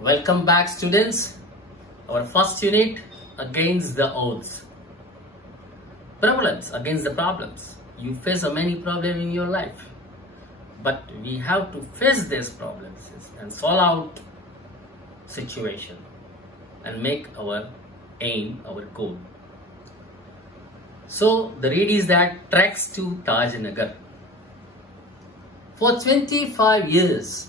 Welcome back, students. Our first unit, against the odds. Prevalence against the problems. You face a many problems in your life, but we have to face these problems and solve out situation and make our aim, our goal. So the read is that treks to Taj Nagar. For 25 years,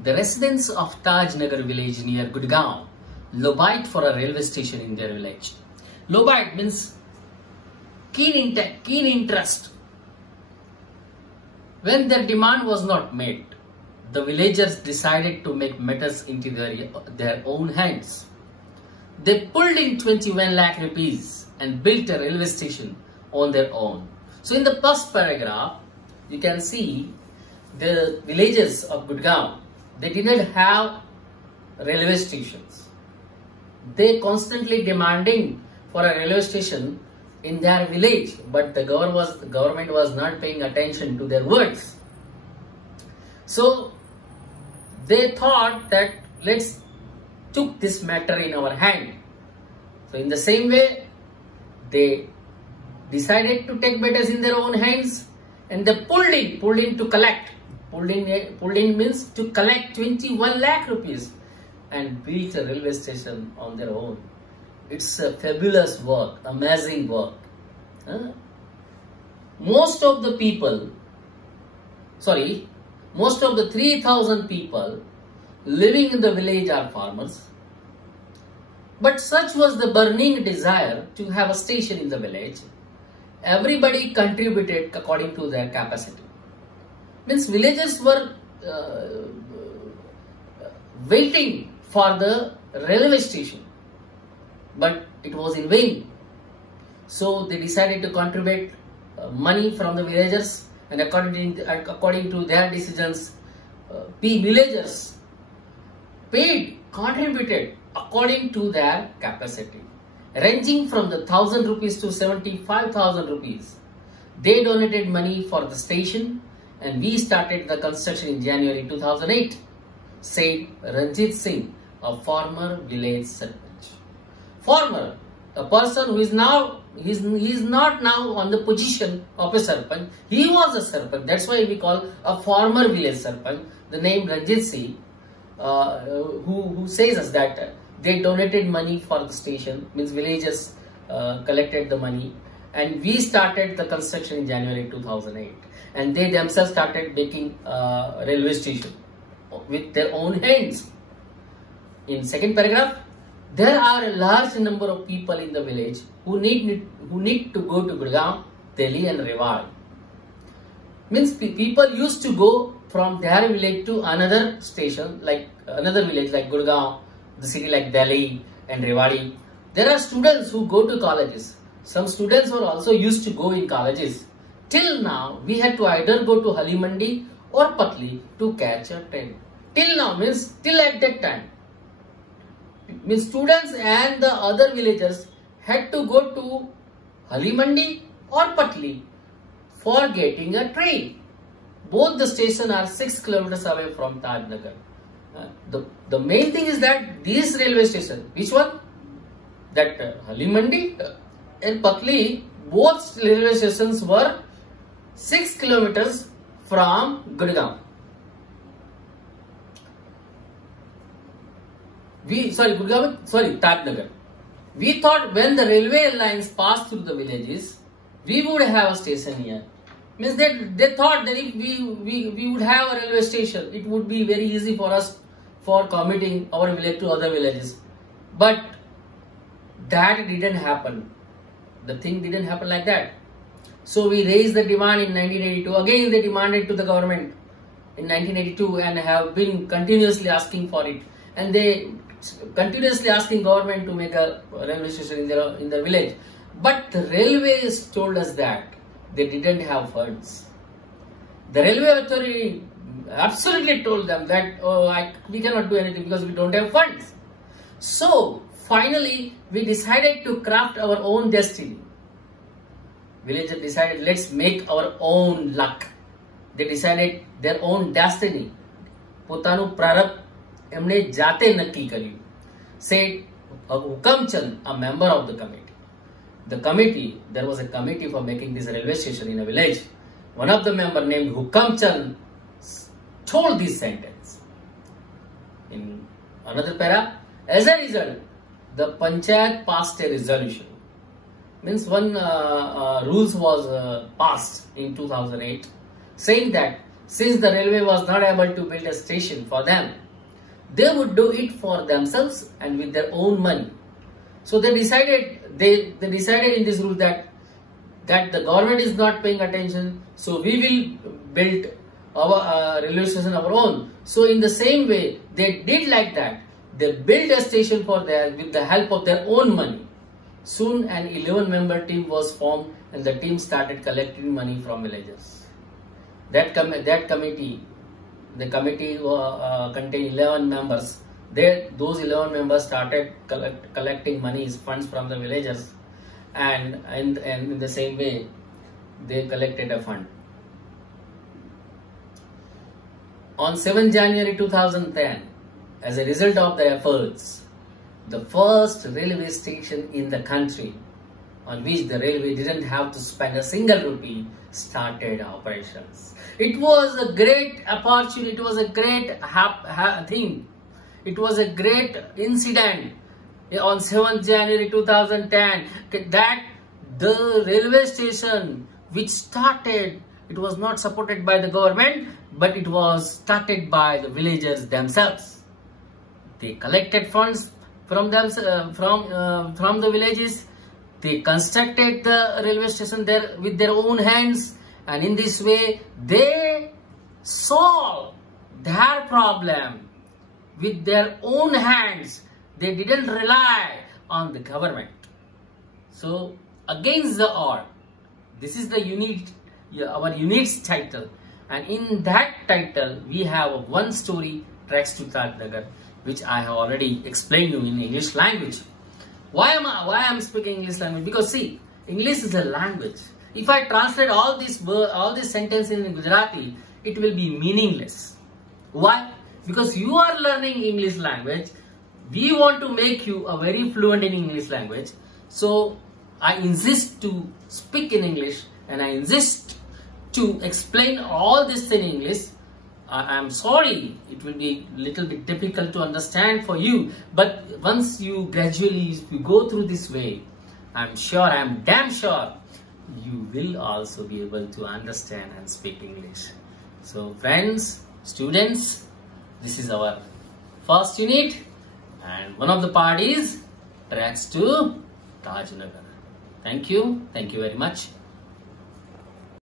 the residents of Taj Nagar village near Gurgaon lobbied for a railway station in their village. Lobbied means keen interest. When their demand was not met, the villagers decided to make matters into their own hands. They pulled in 21 lakh rupees and built a railway station on their own. So in the first paragraph, you can see the villagers of Gurgaon, they didn't have railway stations. They constantly demanding for a railway station in their village, but the government was not paying attention to their words. So they thought that let's took this matter in our hand. So in the same way, they decided to take matters in their own hands, and they pulled in to collect. Pulled in means to collect 21 lakh rupees and built a railway station on their own. It's a fabulous work, amazing work. Most of the 3,000 people living in the village are farmers. But such was the burning desire to have a station in the village. Everybody contributed according to their capacity. Means villagers were waiting for the railway station, but it was in vain. So they decided to contribute money from the villagers, and according to their decisions, villagers contributed according to their capacity, ranging from the 1,000 rupees to 75,000 rupees. They donated money for the station, and we started the construction in January 2008, said Ranjit Singh, a former village sarpanch. Former, a person who is now, he is not now on the position of a sarpanch. He was a sarpanch. That's why we call a former village sarpanch. The name Ranjit Singh, who says us that they donated money for the station, means villagers collected the money, and we started the construction in January 2008. And they themselves started making a railway station with their own hands. In second paragraph, there are a large number of people in the village who need to go to Gurgaon, Delhi and Rewari. Means people used to go from their village to another station, like another village like Gurgaon, the city like Delhi and Rewari. There are students who go to colleges. Some students were also used to go in colleges. Till now, we had to either go to Halimandi or Patli to catch a train. Till now means till at that time. Means students and the other villagers had to go to Halimandi or Patli for getting a train. Both the stations are 6 kilometers away from Taj Nagar. The main thing is that these railway stations, which one? That Halimandi and Patli, both railway stations were 6 kilometers from Gurgaon. Taj Nagar. We thought when the railway lines passed through the villages, we would have a station here. Means that they thought that if we would have a railway station, it would be very easy for us for commuting our village to other villages. But that didn't happen. The thing didn't happen like that. So we raised the demand in 1982. Again, they demanded to the government in 1982 and have been continuously asking for it. And they continuously asking government to make a railway station in their village. But the railways told us that they didn't have funds. The railway authority absolutely told them that we cannot do anything because we don't have funds. So finally, we decided to craft our own destiny. Villagers decided, let's make our own luck. They decided their own destiny. પોતાનું પ્રારબ્ધ એમણે જાતે નક્કી કર્યું. Said Hukamchand, a member of the committee. The committee, there was a committee for making this railway station in a village. One of the member named Hukamchand told this sentence. In another para, as a result, the Panchayat passed a resolution. Means one rules was passed in 2008 saying that since the railway was not able to build a station for them, they would do it for themselves and with their own money. So they decided in this rule that the government is not paying attention, so we will build our railway station our own. So in the same way, they did like that. They built a station for them with the help of their own money. Soon an 11-member team was formed and the team started collecting money from villagers. That committee, the committee contained 11 members. Those 11 members started collecting funds from the villagers, and in the same way, they collected a fund. On 7 January 2010, as a result of their efforts, the first railway station in the country on which the railway didn't have to spend a single rupee started operations. It was a great opportunity, it was a great thing. It was a great incident on 7th January 2010 that the railway station which started, it was not supported by the government, but it was started by the villagers themselves. They collected funds from the villages. They constructed the railway station there with their own hands, and in this way they solved their problem with their own hands. They didn't rely on the government. So against the odds, this is the our unit's title, and in that title we have one story, Tracks to Talnagar, which I have already explained to you in English language. Why am I speaking English language? Because see, English is a language. If I translate all these sentences in Gujarati, it will be meaningless. Why? Because you are learning English language. We want to make you a very fluent in English language. So I insist to speak in English, and I insist to explain all this in English. I am sorry, it will be a little bit difficult to understand for you, but once you gradually go through this way, I am damn sure you will also be able to understand and speak English. So friends, students, this is our first unit, and one of the part is Tracks to Tajnagar. Thank you very much.